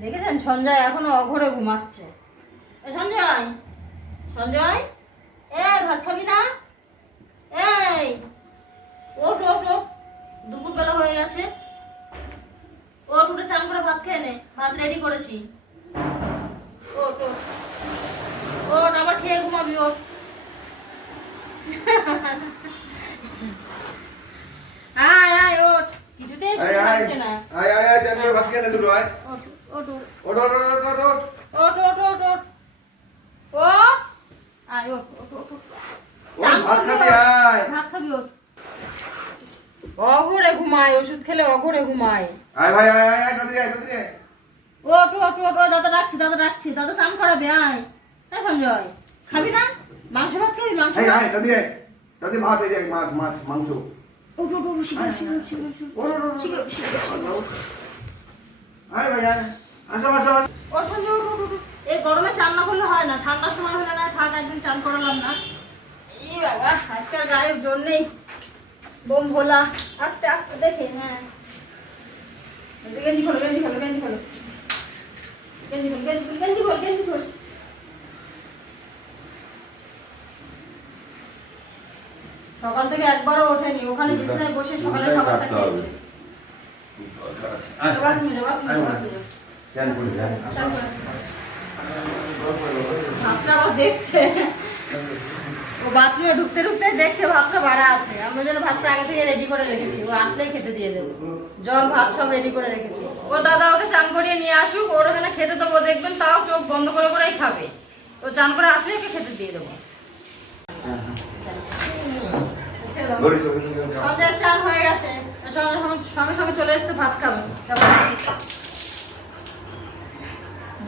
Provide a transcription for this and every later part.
দেখেছেন সঞ্জয় এখনো অঘরে ঘুমাচ্ছে। সঞ্জয়, সঞ্জয়, ভাত খাবি না? এই ওঠ ওঠ ওঠ, দুপুরবেলা হয়ে গেছে। ওঠ, উঠে চান করে ভাত খেয়ে নে, ভাত রেডি করেছি। ওঠ ওঠ ওঠ, আবার খেয়ে ঘুমাবি। ওঠ। আয় আয় ওঠ, কিছুতেই ঘুমাচ্ছে না। আয় আয় আয়, চান করে ভাত খেয়ে নে দুটো। আয় ওঠ ওঠ ওঠ ওঠ ওঠ ওঠ ওঠ। ওঠ ওঠ ওঠ ওঠ ও আয় ওঠ ওঠ ওঠ ওঠ। চান ভাত খাবি? আয় ভাত খাবি। ওঠ। অঘরে ঘুমায়, ওষুধ খেলে অঘরে ঘুমায়। আয় ভাই, আয় আয় আয়, দাদি আয়, দাদি আয়। ওঠ ওঠ ওঠ, ও দাদা ডাকছি, দাদা ডাকছি, দাদা চান করাবে। আয়। হ্যাঁ সঞ্জয়, খাবি না? মাংস ভাত খাবি? মাংস আয় ভাত। আয়, দাদি আয়। দাদি ভাত, এই যে মাছ মাছ মাংস। ওঠ ওঠ ওঠ, শীঘ্র শীঘ্র শীঘ্র শীঘ্র শীঘ্র। আয় ভাই আয়, আসো আসো আসো। ও সঞ্জয় ওঠ ওঠ ওঠ। এই গরমে চান না করলে হয় না, ঠান্ডার সময় হলে না থাক, একদিন চান করালাম না। ই বাবা, আজকাল গায়ের জোর নেই। বোম ভোলা, আস্তে আস্তে দেখে। হ্যাঁ, গেঞ্জি খোলো গেঞ্জি খোলো গেঞ্জি খোলো গেঞ্জি খোল গেঞ্জি খোল গেঞ্জি খোল গেঞ্জি খোল। সকাল থেকে একবারও ওঠেনি, ওখানে বিছানায় বসে সকালের খাবারটা খেয়েছে। বাথরুমে যাও, বাথরুমে যাও, বাথরুমে যাও। চান করে আয়। চান করো। ভাতটা আবার দেখছে, ও বাথরুমে ঢুকতে ঢুকতে দেখছে ভাতটা বাড়া আছে। আমি ওই জন্য ভাতটা আগে থেকে রেডি করে রেখেছি, ও আসলেই খেতে দিয়ে দেবো। জল ভাত সব রেডি করে রেখেছি। ও দাদা ওকে চান করিয়ে নিয়ে আসুক, ওর ওখানে খেতে দেবো, দেখবেন তাও চোখ বন্ধ করে করেই খাবে। ও চান করে আসলে ওকে খেতে দিয়ে দেবো। সন্ধ্যার চান হয়ে গেছে, সঙ্গে সঙ্গে চলে এসে ভাত খাবে।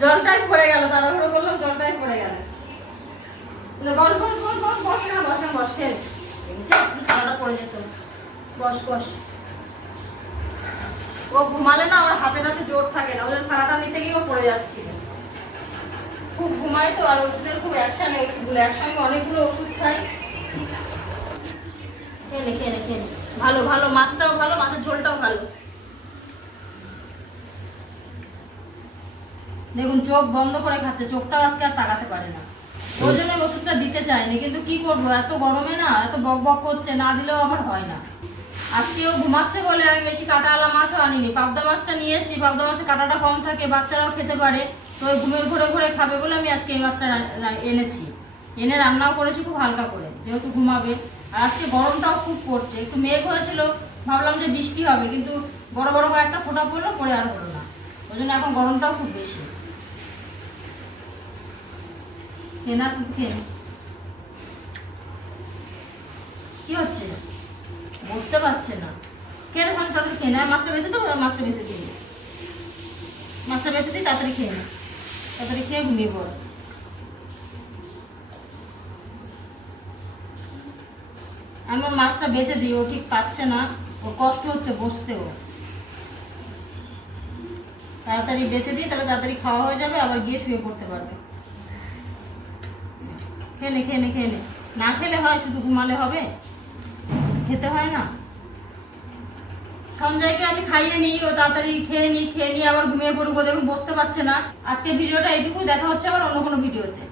জলটাই পড়ে গেল, তাড়াহুড়ো করলাম, জলটাই পড়ে গেল। বস বস বস বস, বস না, বস না, বস। খেয়ে খাওয়াটা পড়ে যেত। বস বস। ও ঘুমালে না, ওর হাতে হাতে জোর থাকে না, ওদের খাওয়াটা নিতে গিয়েও পড়ে যাচ্ছিল। খুব ঘুমায় তো, আর ওষুধের খুব অ্যাকশানে, ওষুধগুলো একসঙ্গে অনেকগুলো ওষুধ খায়। খেয়ে নে খেয়ে নে খেয়ে নে। ভালো ভালো, মাছটাও ভালো, মাছের ঝোলটাও ভালো। দেখুন চোখ বন্ধ করে খাচ্ছে, চোখটাও আজকে আর তাকাতে পারে না। ওই জন্য ওষুধটা দিতে চাইনি, কিন্তু কি করবো, এত গরমে না, এত বক বক করছে, না দিলেও আবার হয় না। আজকেও ঘুমাচ্ছে বলে আমি বেশি কাঁটাওয়ালা মাছও আনিনি, পাবদা মাছটা নিয়ে এসি, পাবদা মাছের কাঁটাটা কম থাকে, বাচ্চারাও খেতে পারে, তো ওই ঘুমের ঘরে ঘরে খাবে বলে আমি আজকে এই মাছটা এনেছি। এনে রান্নাও করেছি খুব হালকা করে, যেহেতু ঘুমাবে। আর আজকে গরমটাও খুব পড়ছে, একটু মেঘ হয়েছিল, ভাবলাম যে বৃষ্টি হবে, কিন্তু বড় বড় কয়েকটা ফোঁটা পড়লো, পরে আর হলো না। ওই জন্য এখন গরমটাও খুব বেশি। কেনা খেয়ে কি হচ্ছে, বুঝতে পারছে না। খেয়ে এখন তাড়াতাড়ি খেয়ে নেয়, মাছটা বেঁচে তো, মাছটা বেঁচে দিই, মাছটা বেঁচে দিই, তাড়াতাড়ি খেয়ে নে, তাড়াতাড়ি খেয়ে ঘুমিয়ে পড়। আমি ওর মাছটা বেঁচে দিই, ও ঠিক পাচ্ছে না, ওর কষ্ট হচ্ছে বসতেও। তাড়াতাড়ি বেঁচে দিই, তাহলে তাড়াতাড়ি খাওয়া হয়ে যাবে, আবার গিয়ে শুয়ে পড়তে পারবে। খেয়ে নে খেয়ে নে খেয়ে নে, না খেলে হয়, শুধু ঘুমালে হবে? খেতে হয় না। সঞ্জয়কে আমি খাইয়ে নিই, ও তাড়াতাড়ি খেয়ে নিই, আবার ঘুমিয়ে পড়ুক, ও দেখুন বসতে পারছে না। আজকে ভিডিওটা এইটুকু, দেখা হচ্ছে আবার অন্য কোনো ভিডিওতে।